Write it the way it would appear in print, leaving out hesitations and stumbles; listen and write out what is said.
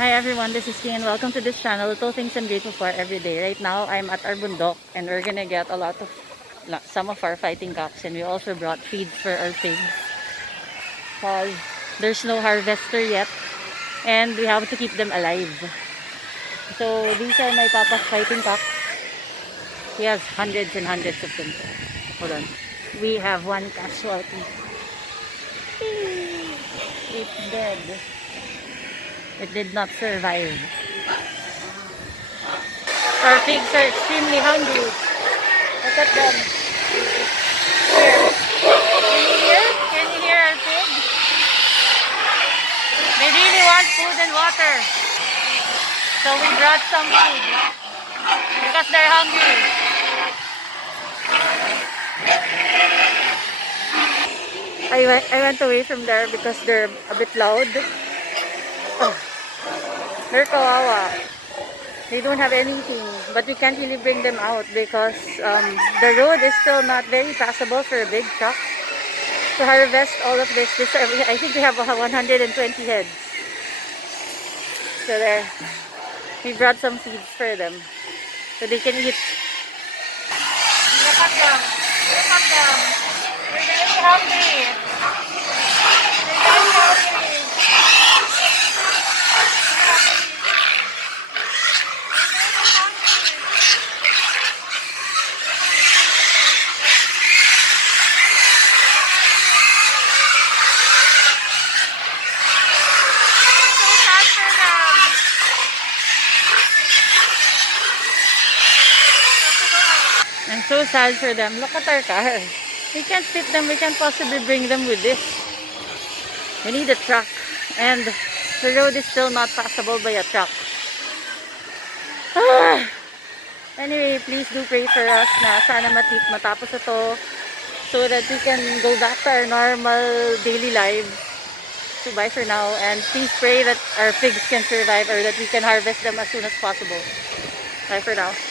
Hi everyone, this is King and welcome to this channel, Little Things I'm Grateful For Every Day. Right now, I'm at our bundok and we're gonna get some of our fighting cocks, and we also brought feeds for our pigs because there's no harvester yet and we have to keep them alive. So these are my papa's fighting cocks. He has hundreds and hundreds of them. Hold on. We have one casualty. It's dead. It did not survive. Our pigs are extremely hungry. Look at them. Here. Can you hear? Can you hear our pigs? They really want food and water. So we brought some food because they're hungry. I went away from there because they're a bit loud. Oh, they're kawawa. They don't have anything, but we can't really bring them out because the road is still not very passable for a big truck to harvest all of this. I think we have 120 heads. So there, we brought some seeds for them so they can eat. Look at them. Look at them. They're very hungry. They're very hungry. I'm so sad for them. Look at our car. We can't fit them. We can't possibly bring them with this. We need a truck. And the road is still not passable by a truck. Anyway, please do pray for us na sana matapos ito so that we can go back to our normal daily lives. So bye for now. And please pray that our pigs can survive or that we can harvest them as soon as possible. Bye for now.